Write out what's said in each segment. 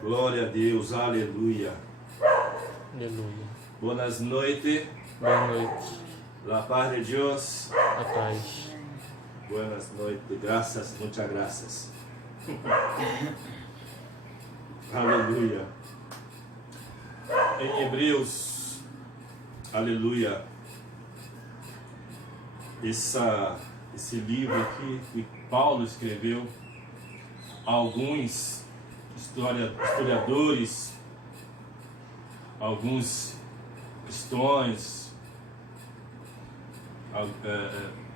Glória a Deus, aleluia. Aleluia. Boas noites. Boa noite. La paz de Dios. A paz. Buenas noites. Graças, muitas graças. Aleluia. Em Hebreus, aleluia. Esse livro aqui que Paulo escreveu, alguns historiadores, alguns cristãos,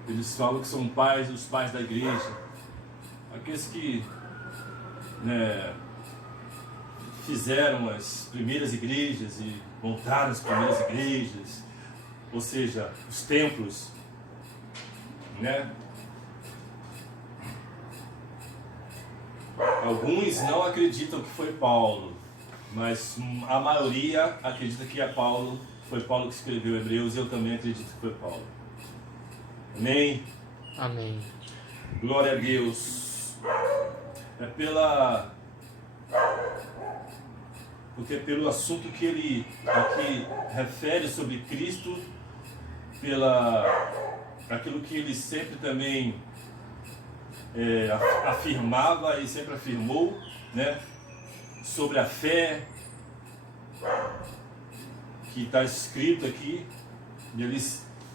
eles falam que são os pais da igreja, aqueles que, né, fizeram as primeiras igrejas e montaram as primeiras igrejas, ou seja, os templos, né? Alguns não acreditam que foi Paulo, mas a maioria acredita que foi Paulo que escreveu Hebreus, e eu também acredito que foi Paulo. Amém? Amém. Glória a Deus. Porque pelo assunto que ele aqui refere sobre Cristo, aquilo que ele sempre também afirmava e sempre afirmou, né, sobre a fé, que está escrito aqui,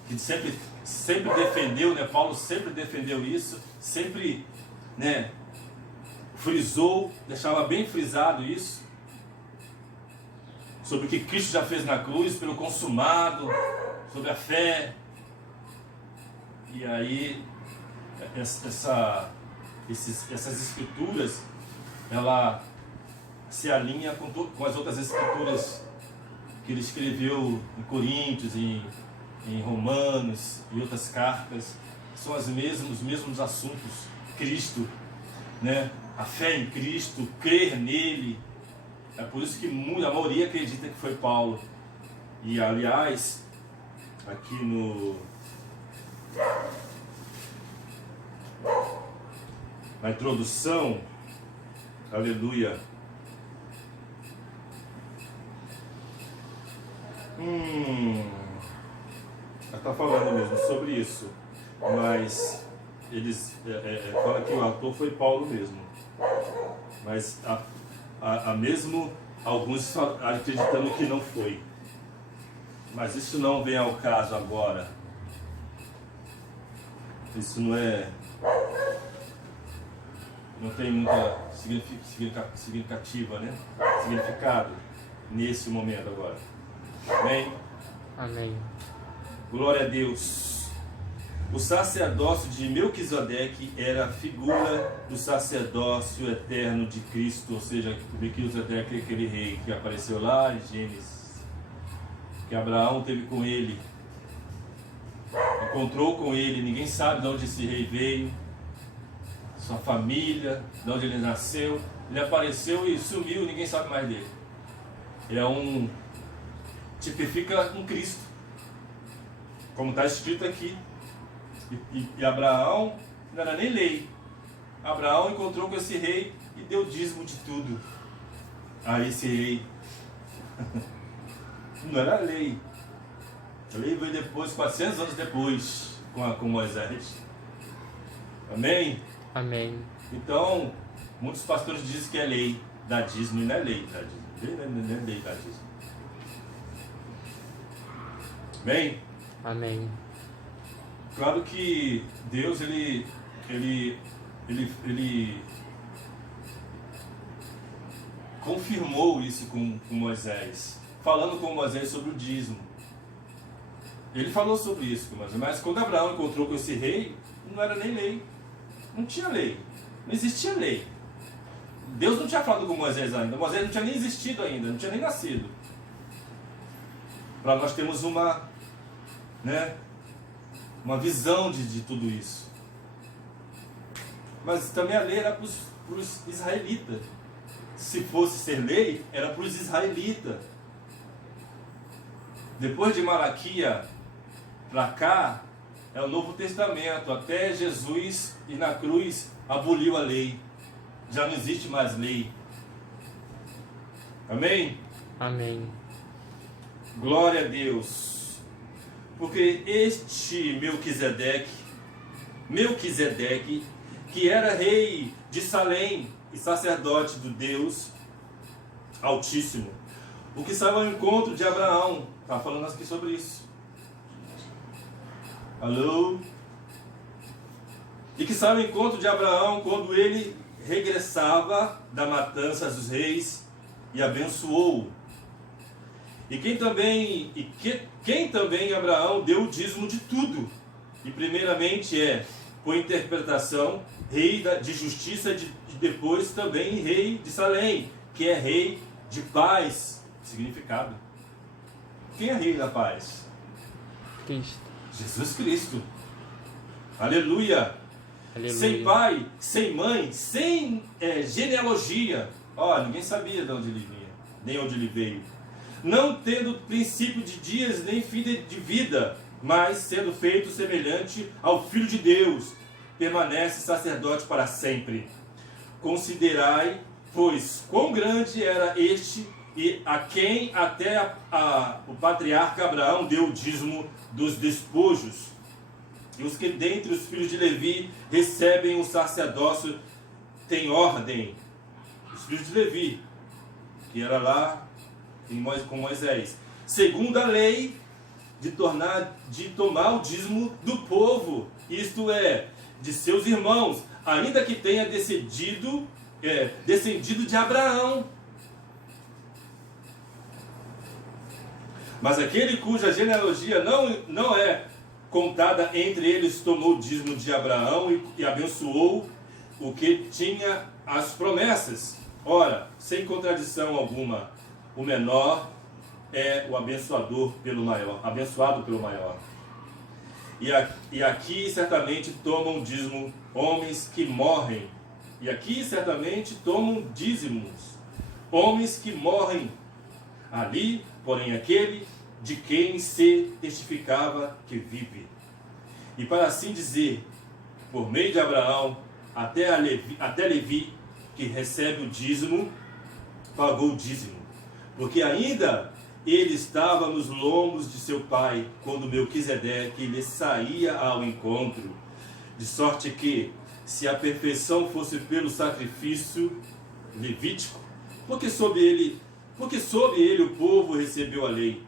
que sempre defendeu, né, Paulo sempre defendeu isso, sempre, né, frisou, deixava bem frisado isso, sobre o que Cristo já fez na cruz, pelo consumado, sobre a fé. E aí essas escrituras, ela se alinha com as outras escrituras que ele escreveu em Coríntios, em Romanos e outras cartas. São os mesmos assuntos. Cristo, né? A fé em Cristo, crer nele. É por isso que a maioria acredita que foi Paulo. E aliás, aqui na introdução, aleluia, está falando mesmo sobre isso, mas eles falam que o autor foi Paulo mesmo, mas há mesmo alguns acreditando que não foi, mas isso não vem ao caso agora. Isso não tem muita significativa, né? Significado nesse momento agora. Amém? Amém. Glória a Deus. O sacerdócio de Melquisedeque era a figura do sacerdócio eterno de Cristo, ou seja, Melquisedeque é aquele rei que apareceu lá em Gênesis, que Abraão teve com ele, encontrou com ele. Ninguém sabe de onde esse rei veio, sua família, de onde ele nasceu. Ele apareceu e sumiu, ninguém sabe mais dele. Tipifica um Cristo, como está escrito aqui. E Abraão não era nem lei. Abraão encontrou com esse rei e deu dízimo de tudo a esse rei. Não era lei. A lei veio depois, 400 anos depois, com Moisés. Amém? Amém. Então, muitos pastores dizem que é lei dar dízimo, e não é lei dar dízimo. Não é lei dar dízimo. Amém? Amém. Claro que Deus, ele confirmou isso com Moisés, falando com Moisés sobre o dízimo. Ele falou sobre isso com Moisés, mas quando Abraão encontrou com esse rei, não era nem lei. Não tinha lei. Não existia lei. Deus não tinha falado com Moisés ainda. Moisés não tinha nem existido ainda, não tinha nem nascido. Para nós termos uma visão de tudo isso. Mas também a lei era para os israelitas. Se fosse ser lei, era para os israelitas. Depois de Malaquia para cá, é o Novo Testamento. Até Jesus ir na cruz aboliu a lei. Já não existe mais lei. Amém? Amém. Glória a Deus. Porque este Melquisedeque, que era rei de Salém e sacerdote do Deus Altíssimo, o que saiu ao encontro de Abraão. Está falando aqui sobre isso. Alô? E que saiu ao encontro de Abraão quando ele regressava da matança dos reis e abençoou. E quem também Abraão deu o dízimo de tudo. E primeiramente por interpretação, rei de justiça e depois também rei de Salém, que é rei de paz. Significado. Quem é rei da paz? Cristo. Jesus Cristo. Aleluia. Aleluia. Sem pai, sem mãe, sem genealogia. Ninguém sabia de onde ele vinha, nem onde ele veio. Não tendo princípio de dias, nem fim de vida, mas sendo feito semelhante ao Filho de Deus, permanece sacerdote para sempre. Considerai, pois, quão grande era este, e a quem até o patriarca Abraão deu o dízimo dos despojos. E os que dentre os filhos de Levi recebem o sacerdócio têm ordem. Os filhos de Levi, que era lá com Moisés, segundo a lei, de tomar o dízimo do povo, isto é, de seus irmãos, ainda que tenha descendido de Abraão. Mas aquele cuja genealogia não é contada entre eles tomou o dízimo de Abraão e abençoou o que tinha as promessas. Ora, sem contradição alguma, o menor é o abençoado pelo maior. E aqui certamente tomam dízimo homens que morrem. E aqui certamente tomam dízimos homens que morrem. Ali, porém, aquele de quem se testificava que vive. E para assim dizer, por meio de Abraão, até Levi, que recebe o dízimo, pagou o dízimo. Porque ainda ele estava nos lombos de seu pai, quando Melquisedeque lhe saía ao encontro. De sorte que, se a perfeição fosse pelo sacrifício levítico, porque sob ele o povo recebeu a lei.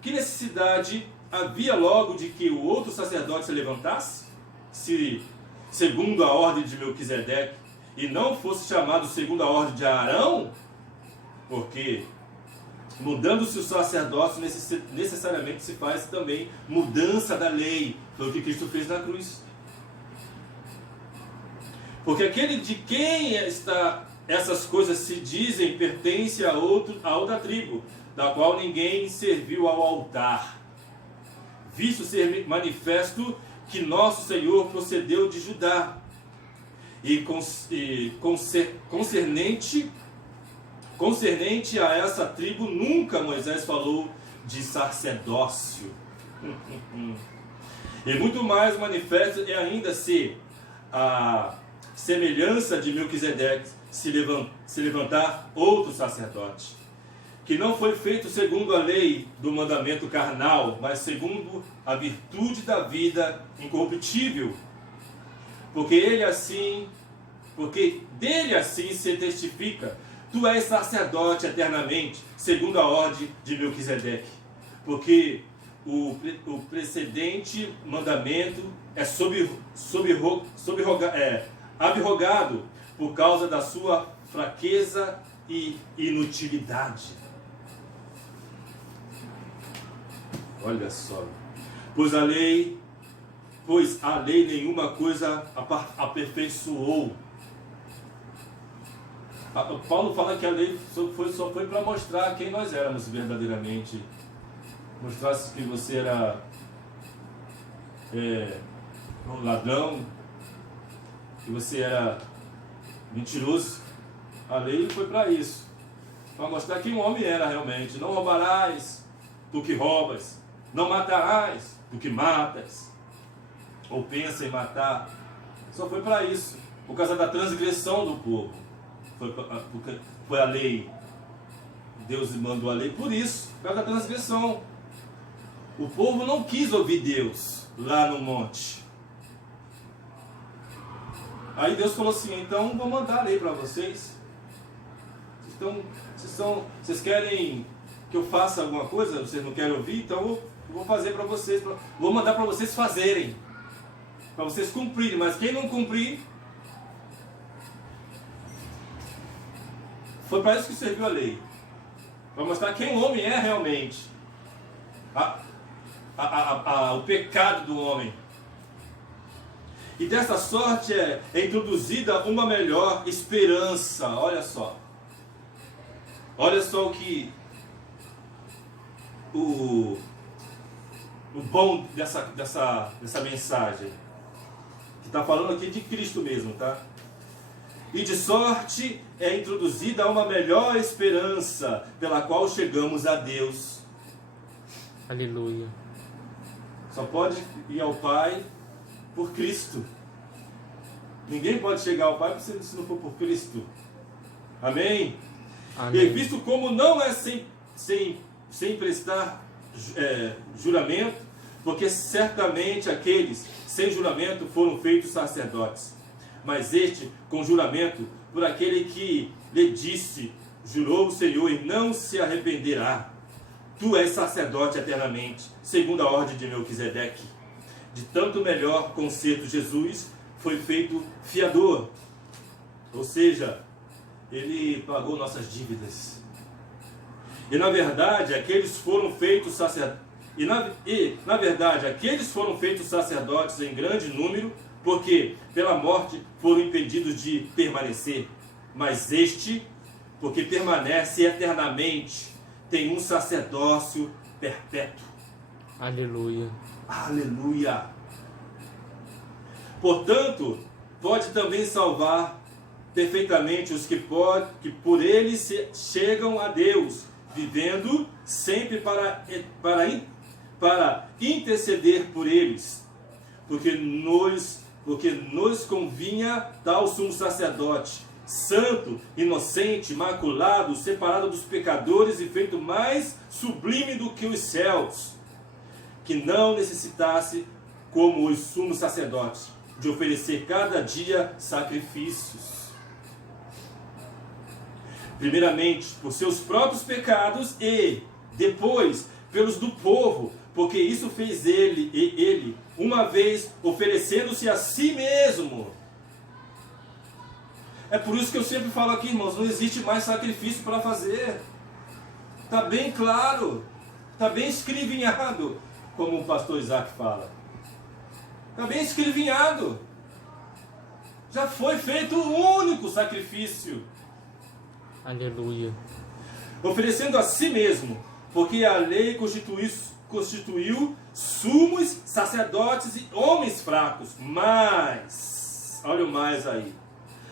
Que necessidade havia logo de que o outro sacerdote se levantasse, se segundo a ordem de Melquisedeque, e não fosse chamado segundo a ordem de Arão? Porque mudando-se o sacerdócio, necessariamente se faz também mudança da lei. Foi o que Cristo fez na cruz. Porque aquele de quem essas coisas se dizem pertence a outra tribo, da qual ninguém serviu ao altar, visto ser manifesto que nosso Senhor procedeu de Judá, e concernente a essa tribo nunca Moisés falou de sacerdócio. E muito mais manifesto é ainda se a semelhança de Melquisedeque se levantar outro sacerdote, que não foi feito segundo a lei do mandamento carnal, mas segundo a virtude da vida incorruptível. Porque dele assim se testifica: tu és sacerdote eternamente, segundo a ordem de Melquisedeque. Porque o precedente mandamento é abrogado por causa da sua fraqueza e inutilidade. Olha só. Pois a lei nenhuma coisa aperfeiçoou. Paulo fala que a lei só foi para mostrar quem nós éramos verdadeiramente. Mostrasse que você era um ladrão, que você era mentiroso. A lei foi para isso, para mostrar quem o homem era realmente. Não roubarás, tu que roubas. Não matarás, tu que matas. ou pensa em matar, só foi para isso, por causa da transgressão do povo. Foi a lei. Deus mandou a lei por isso, por causa da transgressão. O povo não quis ouvir Deus lá no monte. Aí Deus falou assim: então vou mandar a lei para vocês. Vocês querem que eu faça alguma coisa? Vocês não querem ouvir? Então eu vou fazer para vocês. Vou mandar para vocês fazerem, para vocês cumprirem. Mas quem não cumprir, foi para isso que serviu a lei, para mostrar quem o homem é realmente, o pecado do homem. E dessa sorte é introduzida uma melhor esperança. Olha só o que o bom dessa mensagem, que está falando aqui de Cristo mesmo, tá? E de sorte é introduzida uma melhor esperança, pela qual chegamos a Deus. Aleluia. Só pode ir ao Pai por Cristo. Ninguém pode chegar ao Pai se não for por Cristo. Amém? Amém. E visto como não é sem prestar juramento, porque certamente aqueles sem juramento foram feitos sacerdotes, mas este com juramento por aquele que lhe disse: jurou o Senhor e não se arrependerá. Tu és sacerdote eternamente, segundo a ordem de Melquisedeque. De tanto melhor concerto, Jesus foi feito fiador. Ou seja, ele pagou nossas dívidas. E na verdade, aqueles foram feitos sacerdotes. Na verdade, aqueles foram feitos sacerdotes em grande número, porque pela morte foram impedidos de permanecer. Mas este, porque permanece eternamente, tem um sacerdócio perpétuo. Aleluia. Aleluia. Portanto, pode também salvar perfeitamente os que por ele chegam a Deus, vivendo sempre para interceder por eles, porque nos convinha tal sumo sacerdote, santo, inocente, imaculado, separado dos pecadores e feito mais sublime do que os céus, que não necessitasse, como os sumos sacerdotes, de oferecer cada dia sacrifícios. Primeiramente por seus próprios pecados e depois pelos do povo, porque isso fez ele uma vez oferecendo-se a si mesmo. É por isso que eu sempre falo aqui, irmãos, não existe mais sacrifício para fazer. Está bem claro, está bem escrevinhado, como o pastor Isaac fala. Está bem escrevinhado. Já foi feito o único sacrifício. Aleluia. Oferecendo a si mesmo, porque a lei constituiu sumos sacerdotes e homens fracos. Mas, olha o mais aí,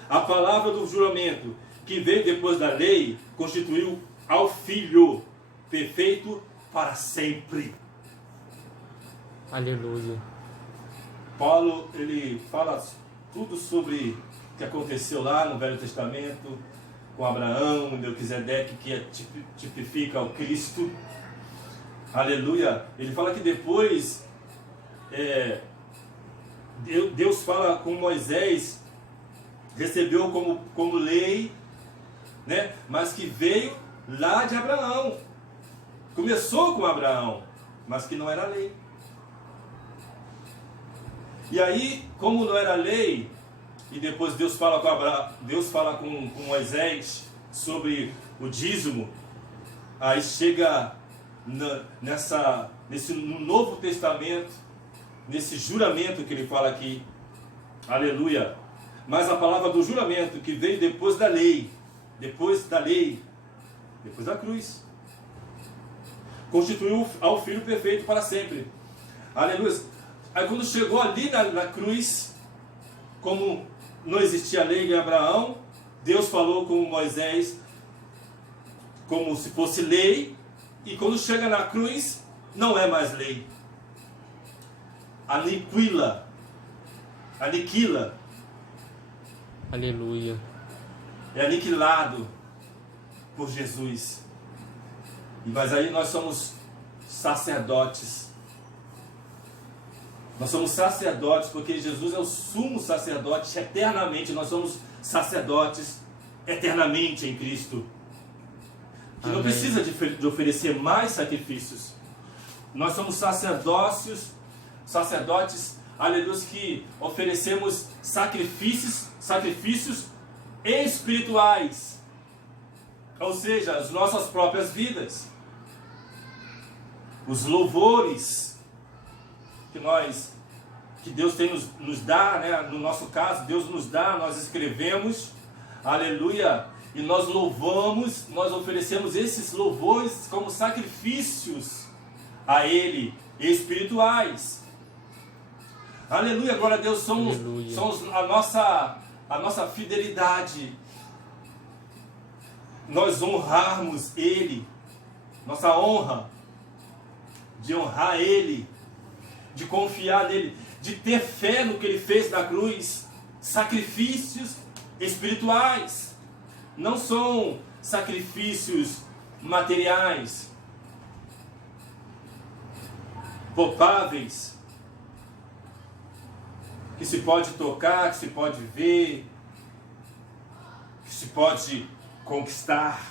a palavra do juramento, que veio depois da lei, constituiu ao Filho, perfeito para sempre. Aleluia. Paulo, ele fala tudo sobre o que aconteceu lá no Velho Testamento, com Abraão, Melquisedeque, que tipifica o Cristo. Aleluia. Ele fala que depois Deus fala com Moisés, recebeu como lei, né? Mas que veio lá de Abraão. Começou com Abraão, mas que não era lei. E aí, como não era lei, e depois Deus fala com Moisés sobre o dízimo, aí chega no Novo Testamento, nesse juramento que ele fala aqui, aleluia. Mas a palavra do juramento que veio depois da cruz, constituiu ao Filho perfeito para sempre, aleluia. Aí quando chegou ali na cruz, como não existia lei em Abraão, Deus falou com Moisés como se fosse lei, e quando chega na cruz, não é mais lei. Aniquila aniquila, Aleluia. é aniquilado por Jesus. Mas aí nós somos sacerdotes. Nós somos sacerdotes porque Jesus é o sumo sacerdote eternamente. Nós somos sacerdotes eternamente em Cristo. Que não precisa de oferecer mais sacrifícios. Nós somos sacerdotes, aleluia, que oferecemos sacrifícios espirituais. Ou seja, as nossas próprias vidas. Os louvores que Deus tem nos dá, né? No nosso caso, Deus nos dá, nós escrevemos, aleluia, e nós louvamos, nós oferecemos esses louvores como sacrifícios a Ele, espirituais. Aleluia, glória a Deus, são a nossa fidelidade. Nós honrarmos Ele, nossa honra, de honrar Ele, de confiar nele, de ter fé no que Ele fez na cruz. Sacrifícios espirituais, não são sacrifícios materiais, palpáveis, que se pode tocar, que se pode ver, que se pode conquistar.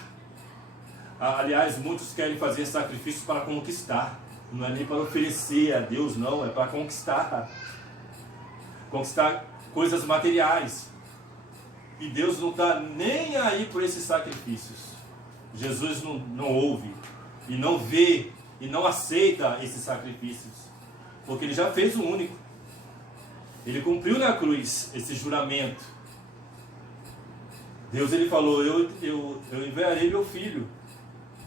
Aliás, muitos querem fazer sacrifícios para conquistar. Não é nem para oferecer a Deus, não. É para conquistar. Conquistar coisas materiais. E Deus não está nem aí por esses sacrifícios. Jesus não ouve, e não vê, e não aceita esses sacrifícios. Porque Ele já fez o único. Ele cumpriu na cruz esse juramento. Deus, Ele falou, eu enviarei meu filho.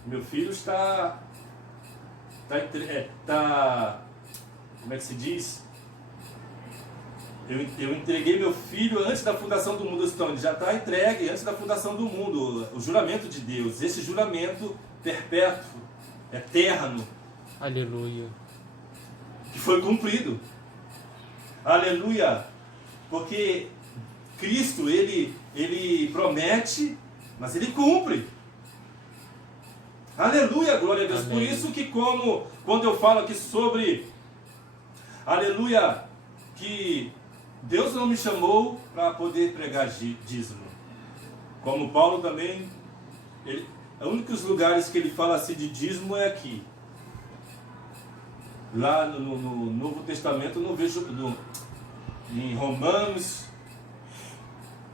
Meu filho está, como é que se diz? Eu entreguei meu filho antes da fundação do mundo. Então, ele já está entregue antes da fundação do mundo. O juramento de Deus, esse juramento perpétuo, eterno. Aleluia. Que foi cumprido. Aleluia. Porque Cristo, ele promete, mas Ele cumpre. Aleluia, glória a Deus. Amém. Por isso que quando eu falo aqui sobre, aleluia, que Deus não me chamou para poder pregar dízimo. Como Paulo também, os únicos lugares que ele fala assim de dízimo é aqui. Lá no Novo Testamento eu não vejo, em Romanos,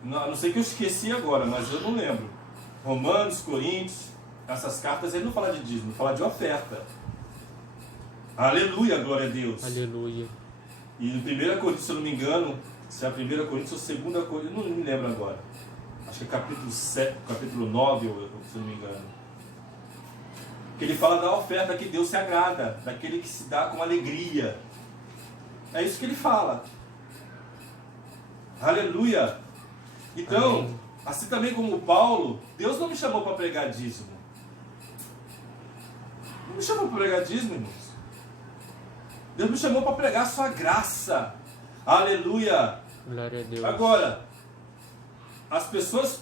não sei que eu esqueci agora, mas eu não lembro. Romanos, Coríntios, essas cartas ele não fala de dízimo, fala de oferta. Aleluia, glória a Deus. Aleluia. E no 1 Coríntios, se eu não me engano, se é 1 Coríntios ou 2 Coríntios, não me lembro agora. Acho que é capítulo 9, se eu não me engano. Que ele fala da oferta que Deus se agrada, daquele que se dá com alegria. É isso que ele fala. Aleluia. Então, amém. Assim também como Paulo, Deus não me chamou para pregar dízimo. Não me chamou para pregar dízimo, irmãos. Deus me chamou para pregar a sua graça. Aleluia. Glória a Deus. Agora, as pessoas,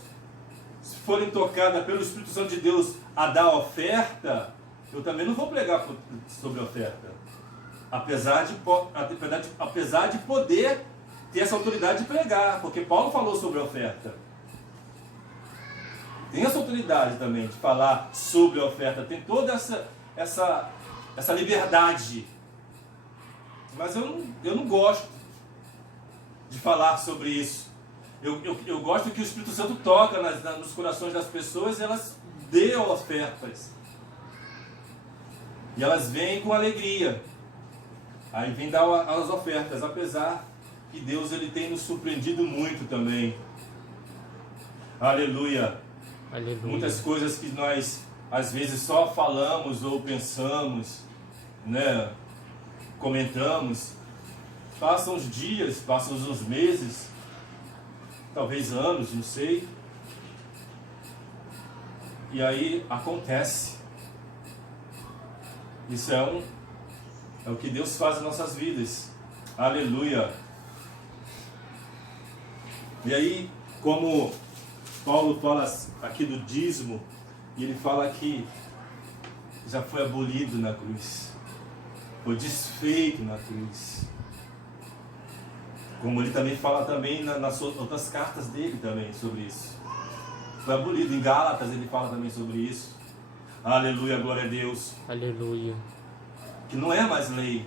se forem tocadas pelo Espírito Santo de Deus a dar oferta, eu também não vou pregar sobre oferta. Apesar de poder ter essa autoridade de pregar, porque Paulo falou sobre oferta. Tem essa autoridade também de falar sobre a oferta, tem toda essa liberdade. Mas eu não gosto de falar sobre isso. Eu gosto que o Espírito Santo toca nos corações das pessoas e elas dêem ofertas. E elas vêm com alegria. Aí vem dar as ofertas, apesar que Deus ele tem nos surpreendido muito também. Aleluia. Aleluia. Muitas coisas que nós às vezes só falamos ou pensamos, né? Comentamos, passam os dias, passam os meses, talvez anos, não sei, e aí acontece. Isso é o que Deus faz em nossas vidas. Aleluia. E aí, como Paulo fala aqui do dízimo, e ele fala que já foi abolido na cruz, foi desfeito na cruz. Como ele também fala também nas outras cartas dele também sobre isso. Foi abolido. Em Gálatas ele fala também sobre isso. Aleluia, glória a Deus. Aleluia. Que não é mais lei.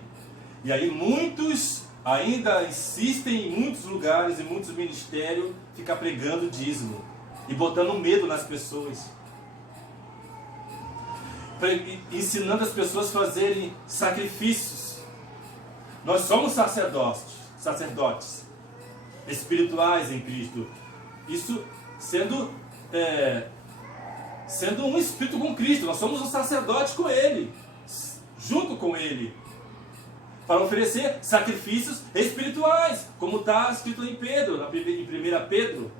E aí muitos ainda insistem em muitos lugares, em muitos ministérios, ficar pregando dízimo e botando medo nas pessoas, ensinando as pessoas a fazerem sacrifícios. Nós somos sacerdotes espirituais em Cristo. Isso sendo um espírito com Cristo. Nós somos um sacerdote com Ele, junto com Ele, para oferecer sacrifícios espirituais, como está escrito em Pedro, em 1 Pedro,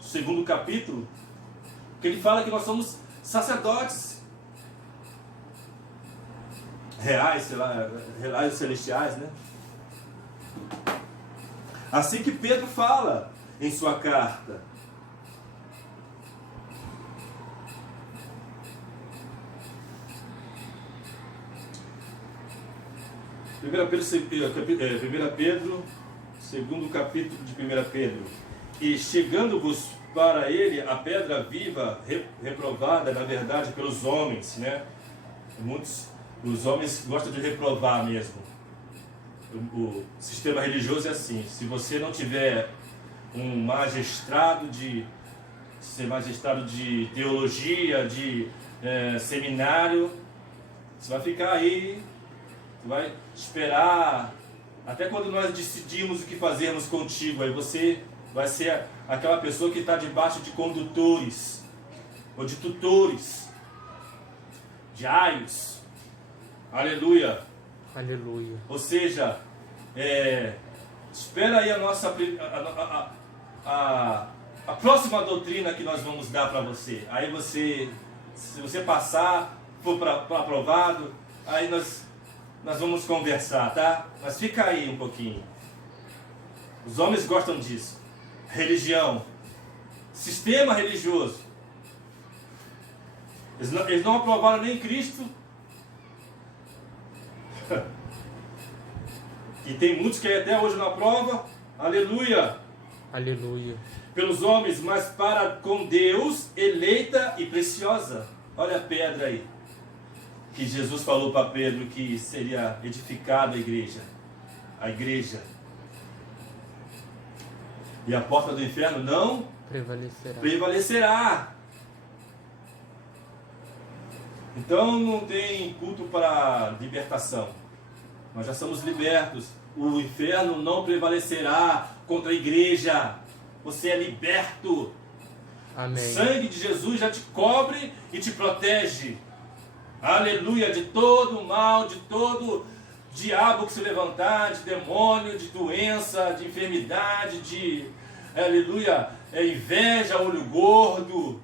segundo capítulo, que ele fala que nós somos sacerdotes reais, reais celestiais, né? Assim que Pedro fala em sua carta. Primeira Pedro, segundo capítulo de 1 Pedro. E chegando-vos para ele a pedra viva, reprovada, na verdade, pelos homens, né? Os homens gostam de reprovar mesmo. O sistema religioso é assim: se você não tiver um magistrado de teologia, de seminário, você vai ficar aí, você vai esperar até quando nós decidimos o que fazermos contigo. Aí você vai ser aquela pessoa que está debaixo de condutores, ou de tutores, de aios. Aleluia. Aleluia. Ou seja, espera aí a próxima doutrina que nós vamos dar para você. Aí você, se você passar, for aprovado, aí nós vamos conversar, tá? Mas fica aí um pouquinho. Os homens gostam disso. Religião, sistema religioso. Eles não aprovaram nem Cristo. E tem muitos que até hoje não aprovam. Aleluia. Aleluia. Pelos homens, mas para com Deus, eleita e preciosa. Olha a pedra aí, que Jesus falou para Pedro que seria edificada a igreja. A igreja. E a porta do inferno não prevalecerá. Então não tem culto para libertação. Nós já somos libertos. O inferno não prevalecerá contra a igreja. Você é liberto. Amém. O sangue de Jesus já te cobre e te protege. Aleluia. De todo mal, de todo diabo que se levantar, de demônio, de doença, de enfermidade, de, aleluia, inveja, olho gordo.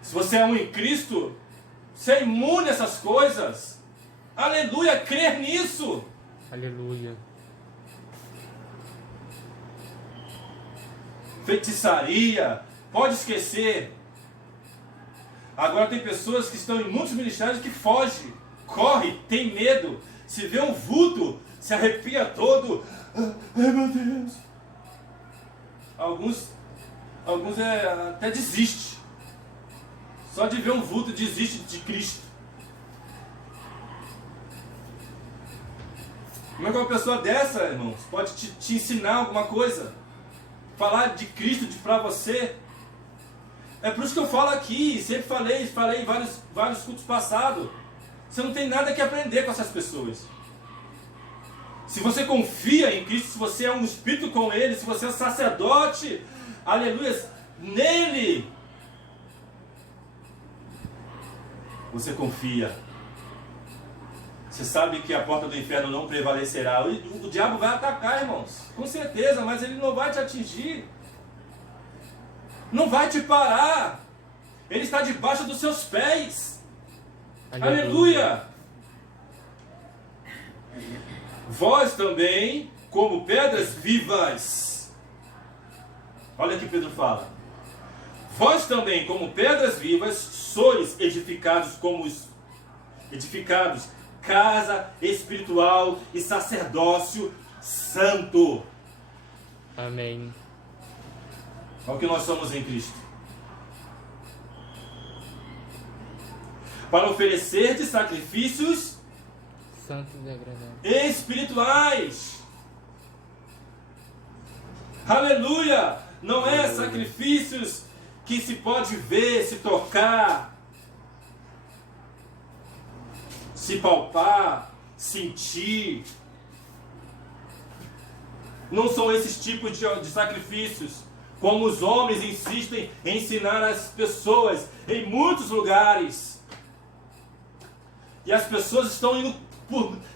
Se você é um em Cristo, você é imune a essas coisas. Aleluia, crer nisso. Aleluia. Feitiçaria, pode esquecer. Agora tem pessoas que estão em muitos ministérios que fogem, corre, tem medo. Se vê um vulto, se arrepia todo. Ai meu Deus. Alguns até desistem. Só de ver um vulto desiste de Cristo. Como é que uma pessoa dessa, irmãos, pode te ensinar alguma coisa? Falar de Cristo para você? É por isso que eu falo aqui, sempre falei em vários cultos passados. Você não tem nada que aprender com essas pessoas. Se você confia em Cristo, se você é um espírito com Ele, se você é um sacerdote, aleluia, nele, você confia. Você sabe que a porta do inferno não prevalecerá. O diabo vai atacar, irmãos, com certeza, mas ele não vai te atingir. Não vai te parar. Ele está debaixo dos seus pés. Aleluia. Vós também, como pedras vivas. Olha que Pedro fala. Vós também, como pedras vivas, sois edificados casa espiritual e sacerdócio santo. Amém. Olha o que nós somos em Cristo. Para oferecer de sacrifícios santos e agradáveis espirituais. Aleluia! Não é sacrifícios que se pode ver, se tocar, se palpar, sentir. Não são esses tipos de sacrifícios, como os homens insistem em ensinar as pessoas em muitos lugares. E as pessoas estão indo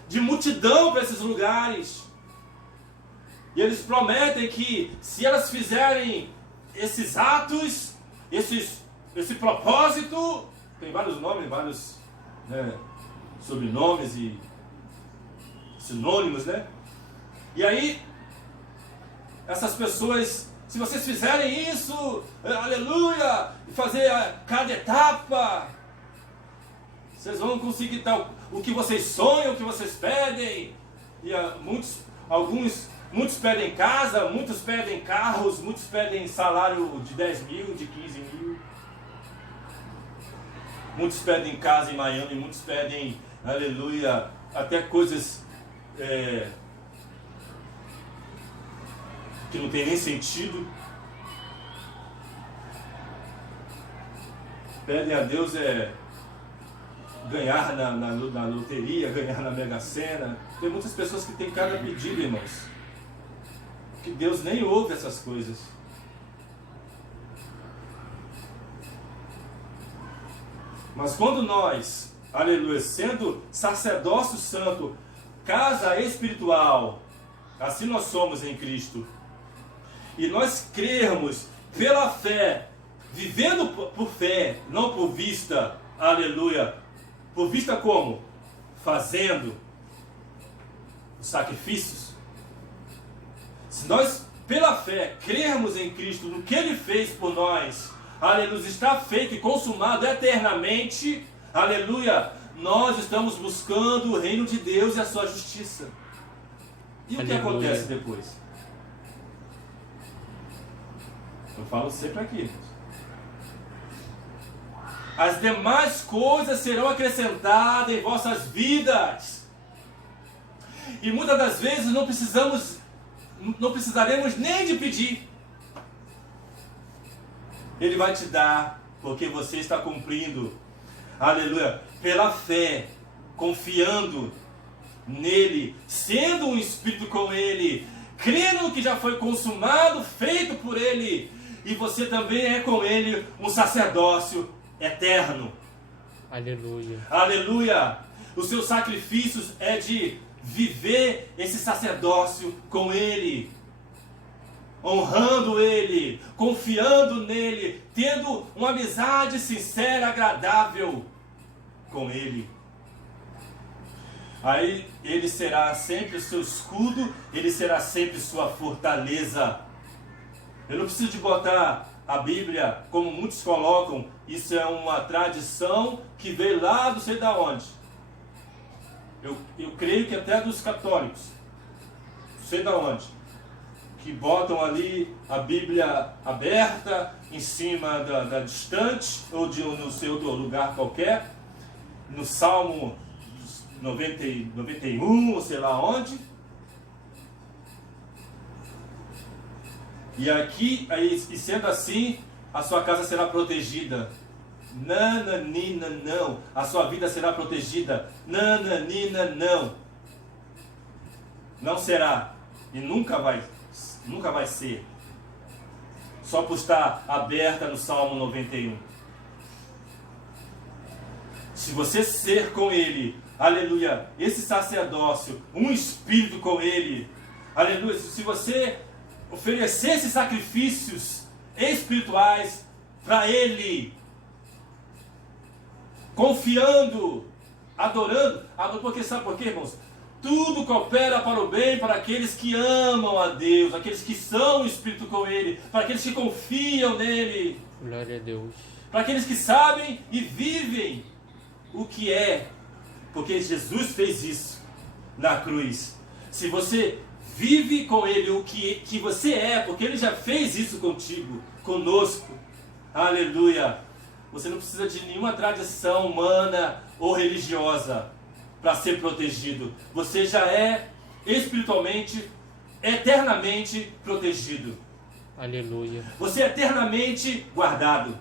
de multidão para esses lugares. E eles prometem que se elas fizerem esses atos, esse propósito, tem vários nomes, vários sobrenomes e sinônimos, né? E aí, essas pessoas, se vocês fizerem isso, aleluia, e fazer cada etapa, vocês vão conseguir tal, o que vocês sonham, o que vocês pedem. E muitos pedem casa, muitos pedem carros, muitos pedem salário de 10 mil, de 15 mil. Muitos pedem casa em Miami, muitos pedem, aleluia, até coisas que não tem nem sentido. Pedem a Deus ganhar na loteria, ganhar na Mega Sena. Tem muitas pessoas que têm cada pedido, irmãos, que Deus nem ouve essas coisas. Mas quando nós, aleluia, sendo sacerdócio santo, casa espiritual, assim nós somos em Cristo, e nós crermos pela fé, vivendo por fé, não por vista, aleluia, por vista como? Fazendo os sacrifícios. Se nós, pela fé, crermos em Cristo, no que Ele fez por nós, aleluia, está feito e consumado eternamente, aleluia, nós estamos buscando o reino de Deus e a sua justiça. E aleluia. O que acontece depois? Eu falo sempre aqui. As demais coisas serão acrescentadas em vossas vidas. E muitas das vezes não precisaremos nem de pedir. Ele vai te dar, porque você está cumprindo, aleluia, pela fé, confiando nele, sendo um espírito com ele, crendo que já foi consumado, feito por ele, e você também é com ele um sacerdócio eterno. Aleluia. Aleluia. Os seus sacrifícios é de viver esse sacerdócio com ele, honrando ele, confiando nele, tendo uma amizade sincera, agradável com ele. Aí ele será sempre o seu escudo, ele será sempre sua fortaleza. Eu não preciso de botar a Bíblia, como muitos colocam, isso é uma tradição que veio lá do sei da onde. Eu creio que até dos católicos, sei da onde, que botam ali a Bíblia aberta, em cima da distante, ou de no seu outro lugar qualquer, no Salmo 91, ou sei lá onde. E aqui, e sendo assim, a sua casa será protegida. Nananina, não. A sua vida será protegida. Nananina, não. Não será. E nunca vai ser. Só por estar aberta no Salmo 91. Se você ser com ele, aleluia, esse sacerdócio, um espírito com ele, aleluia, se você oferecesse sacrifícios espirituais para ele, confiando, adorando, porque sabe por quê, irmãos? Tudo coopera para o bem para aqueles que amam a Deus, aqueles que são o Espírito com Ele, para aqueles que confiam nele. Glória a Deus. Para aqueles que sabem e vivem o que é, porque Jesus fez isso na cruz. Se você vive com Ele o que você é, porque Ele já fez isso contigo, conosco, aleluia. Você não precisa de nenhuma tradição humana ou religiosa para ser protegido. Você já é espiritualmente, eternamente protegido. Aleluia. Você é eternamente guardado.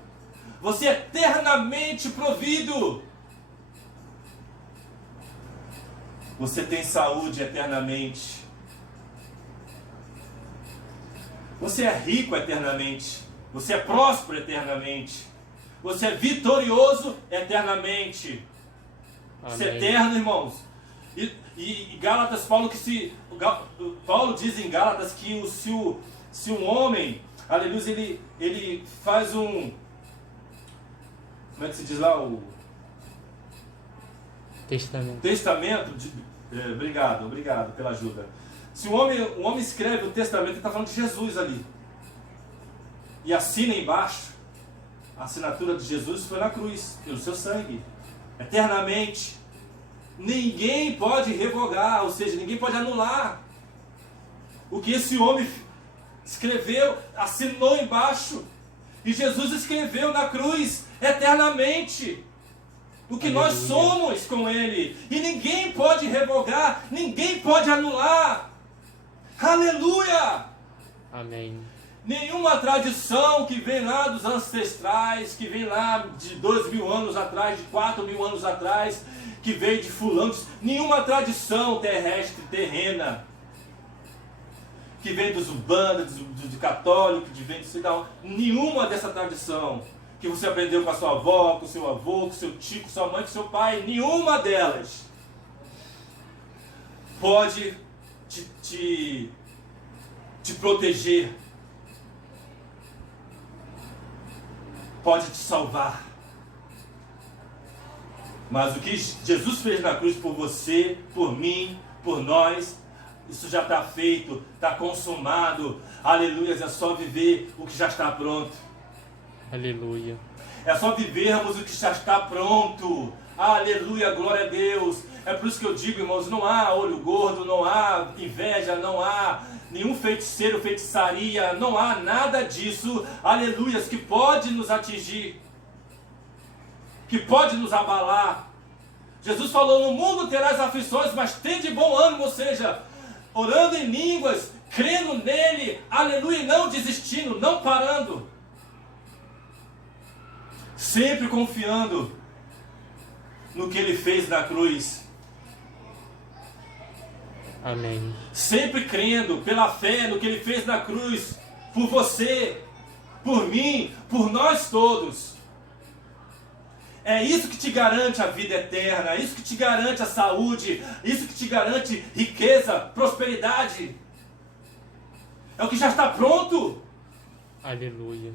Você é eternamente provido. Você tem saúde eternamente. Você é rico eternamente. Você é próspero eternamente. Você é vitorioso eternamente. Você é eterno, irmãos. E Gálatas, Paulo diz em Gálatas que se um homem, aleluia, ele faz um... Como é que se diz lá? O testamento. Obrigado pela ajuda. Se um homem escreve o testamento, ele está falando de Jesus ali. E assina embaixo, a assinatura de Jesus foi na cruz, pelo seu sangue. Eternamente. Ninguém pode revogar, ou seja, ninguém pode anular o que esse homem escreveu, assinou embaixo. E Jesus escreveu na cruz eternamente o que nós somos com Ele. E ninguém pode revogar, ninguém pode anular. Aleluia! Amém. Nenhuma tradição que vem lá dos ancestrais, que vem lá de 2.000 anos atrás, de 4.000 anos atrás, que veio de fulanos, nenhuma tradição terrestre, terrena, que vem dos umbandas, do católico, que vem do cidadão, nenhuma dessa tradição que você aprendeu com a sua avó, com o seu avô, com o seu tio, com sua mãe, com o seu pai, nenhuma delas pode te proteger, pode te salvar. Mas o que Jesus fez na cruz por você, por mim, por nós, isso já está feito, está consumado. Aleluia, é só viver o que já está pronto. Aleluia. É só vivermos o que já está pronto. Aleluia, glória a Deus. É por isso que eu digo, irmãos, não há olho gordo, não há inveja, não há nenhum feiticeiro, feitiçaria, não há nada disso, aleluia, que pode nos atingir, que pode nos abalar. Jesus falou, no mundo terás aflições, mas tende bom ânimo, ou seja, orando em línguas, crendo nele, aleluia, e não desistindo, não parando, sempre confiando no que ele fez na cruz. Amém. Sempre crendo pela fé no que ele fez na cruz, por você, por mim, por nós todos. É isso que te garante a vida eterna, é isso que te garante a saúde, é isso que te garante riqueza, prosperidade. É o que já está pronto. Aleluia.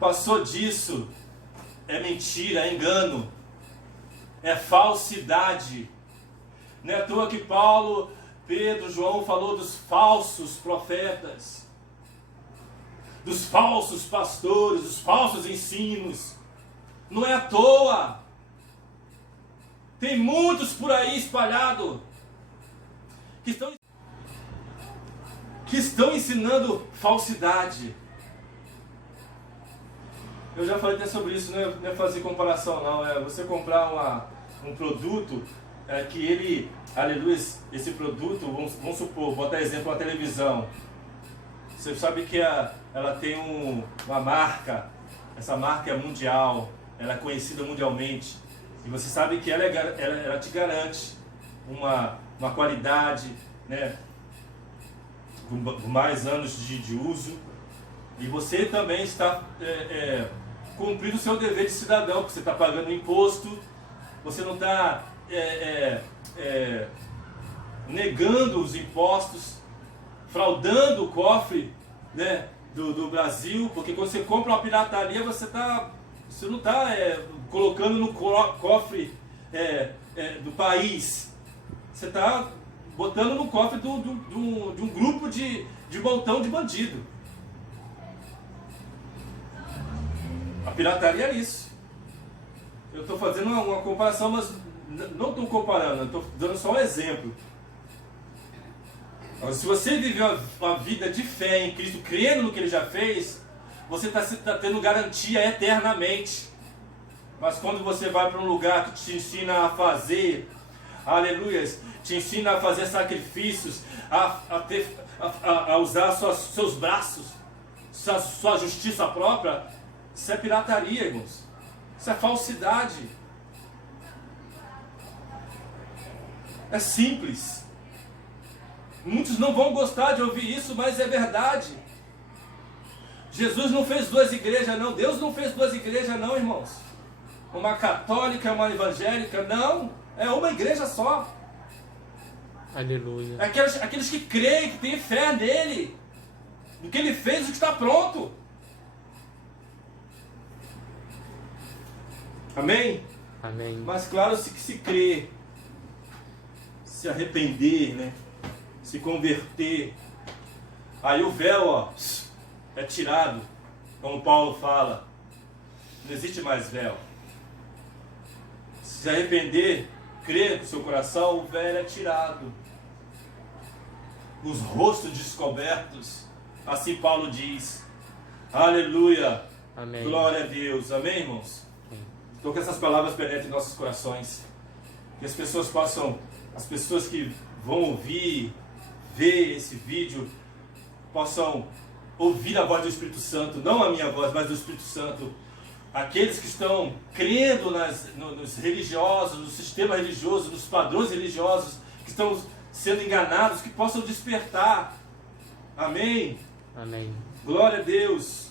Passou disso, é mentira, é engano, é falsidade. Não é à toa que Paulo, Pedro, João falou dos falsos profetas, dos falsos pastores, dos falsos ensinos. Não é à toa. Tem muitos por aí espalhados que estão ensinando falsidade. Eu já falei até sobre isso, não é fazer comparação não, é você comprar um produto que ele, aleluia, esse produto, vamos supor, vou dar exemplo, uma televisão. Você sabe que ela tem uma marca, essa marca é mundial, ela é conhecida mundialmente, e você sabe que ela te garante uma qualidade, né, com mais anos de uso, e você também está cumprindo o seu dever de cidadão, porque você está pagando imposto, você não está negando os impostos, fraudando o cofre, né, do Brasil, porque quando você compra uma pirataria, você não está colocando no cofre do país. Você está botando no cofre de um grupo de montão de bandido. A pirataria é isso. Eu estou fazendo uma comparação, mas não estou comparando, estou dando só um exemplo. Agora, se você viveu uma vida de fé em Cristo, crendo no que Ele já fez, você está tendo garantia eternamente. Mas quando você vai para um lugar que te ensina a fazer, aleluias, te ensina a fazer sacrifícios, a usar seus braços, sua justiça própria, isso é pirataria, irmãos. Isso é falsidade. É simples. Muitos não vão gostar de ouvir isso, mas é verdade. Jesus não fez duas igrejas, não. Deus não fez duas igrejas, não, irmãos. Uma católica e uma evangélica, não. É uma igreja só. Aleluia. Aqueles que creem, que têm fé nele, no que ele fez, o que está pronto. Amém? Amém. Mas claro, se crer, se arrepender, né? Se converter, aí o véu, é tirado, como Paulo fala. Não existe mais véu. Se arrepender, crer com seu coração, o véu é tirado. Os rostos descobertos, assim Paulo diz. Aleluia. Amém. Glória a Deus. Amém, irmãos? Amém. Então que essas palavras penetrem em nossos corações. Que as pessoas possam, as pessoas que vão ouvir, ver esse vídeo, possam ouvir a voz do Espírito Santo, não a minha voz, mas do Espírito Santo. Aqueles que estão crendo nos religiosos, no sistema religioso, nos padrões religiosos, que estão sendo enganados, que possam despertar. Amém? Amém. Glória a Deus.